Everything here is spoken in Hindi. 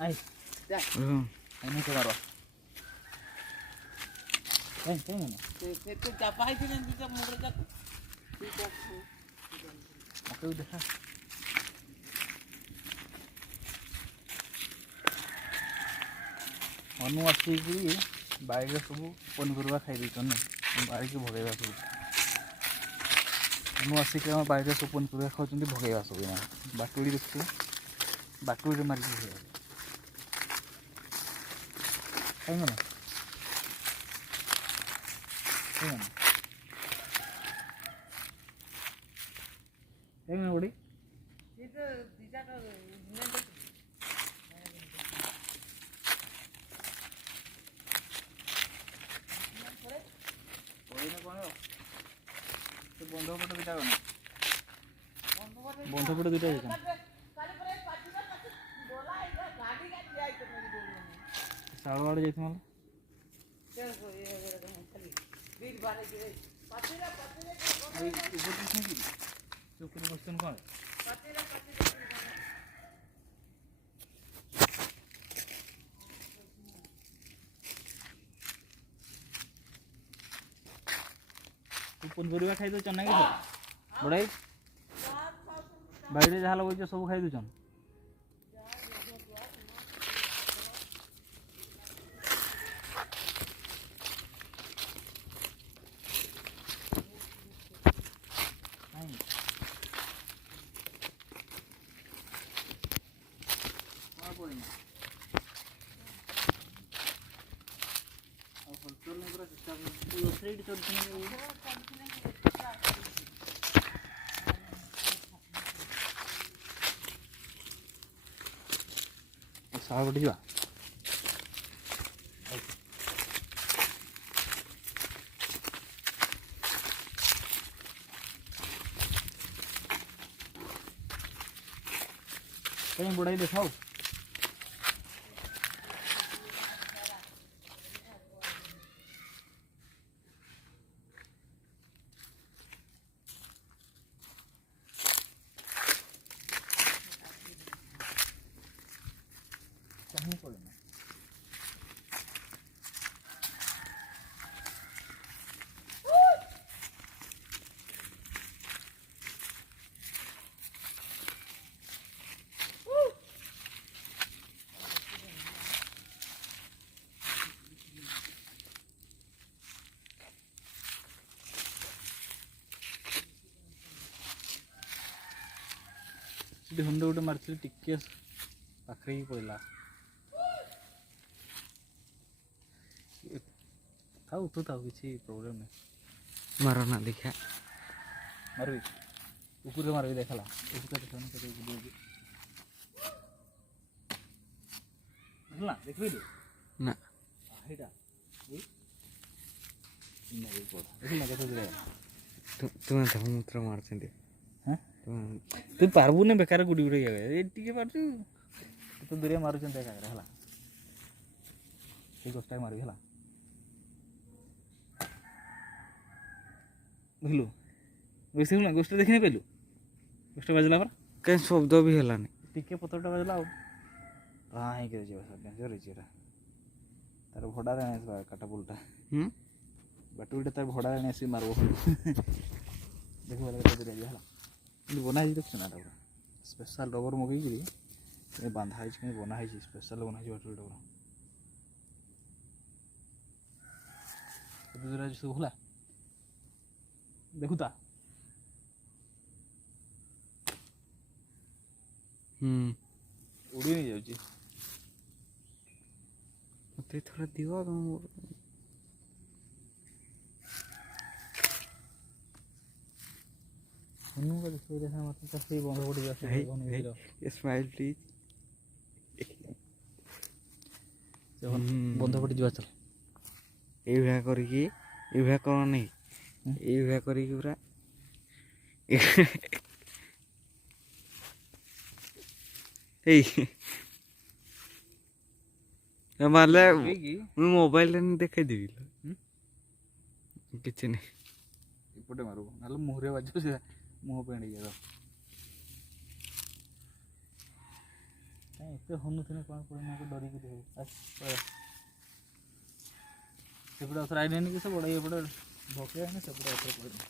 आई जा नहीं तो मारो कहीं ना तो चापा ही थी ना जब मोटर जा ओके देखा मनु आसिकी बाइक सब पनीपरिया खाई देन बाइक भगेगा सब मनु आसिक बाइक सब पनीपरिया खाऊँ भगेगा सब बाटुड़ी देखिए बाटुड़ी मारिक भगेगा खाइम ना बड़ी बंधपट दुटा बंधपट दुटा साड़ आड़े जाती मतलब क्वेश्चन कौन तू पनीपरिया खाई दे चना कि बड़ाई बाड़ी जहाँ लगे सब खाई दूचन साग बटी जा कहीं बुढ़ाई दिखाओ कहीं पड़े हुंडे गोटे मारी टिके पाखे ही पड़ा था उठू था किसी प्रॉब्लम नहीं मारो ना देखा मारबी ऊपर मारबी देखला देखला देखबी ना हेटा इन देखला देखो तुम्हें धर्ममूत्र मारते हैं तू पारबू ने बेकार गुडी गुडी ए टिके पारछु तो दूरिया मारुचन देखा हला ठीक गोष्टा मारबी हला बुझलु वैसे ना गोष्ट देखने पेलु गोष्ट बजला पर कहीं शब्द भी हलानी टिके पतरटा बजला हाँ कर डेंजर है तार भड़ा रे काटा पुलटा बाटुटा तार भड़ा रे आसी मारबो देखो वाला कत दिया हला बना ही देखछ ना पूरा स्पेशल रबर मगई करी बांधा है कि बना है स्पेशल बना है बाटुटा पूरा दूसरा सब होला देखुता उड़ी नहीं जाउची मते थोड़ा दिवा तुम हनु का देखो देखा मत सही बंद पड़ जाए स्माइल प्लीज बंद पड़ जा चल ये करिकी ये कर नहीं ये करिकी पूरा मारले मोबाइल देखा देवी किसी नहीं इपटे मारू ना मुहरे बाजू से मुह पे କାଇଁ ଏତେ ହନୁଥିନେ କ'ଣ ପଡ଼ିନା ଡରିକି ଦେବୁ ସେପଟେ ଅଥର ଆଇଲେନି କି ସେ ବଡ଼ ଏପଟେ ଭକେଇ ଆଇନି ସେପଟେ ଅଥର ପଡ଼ିନି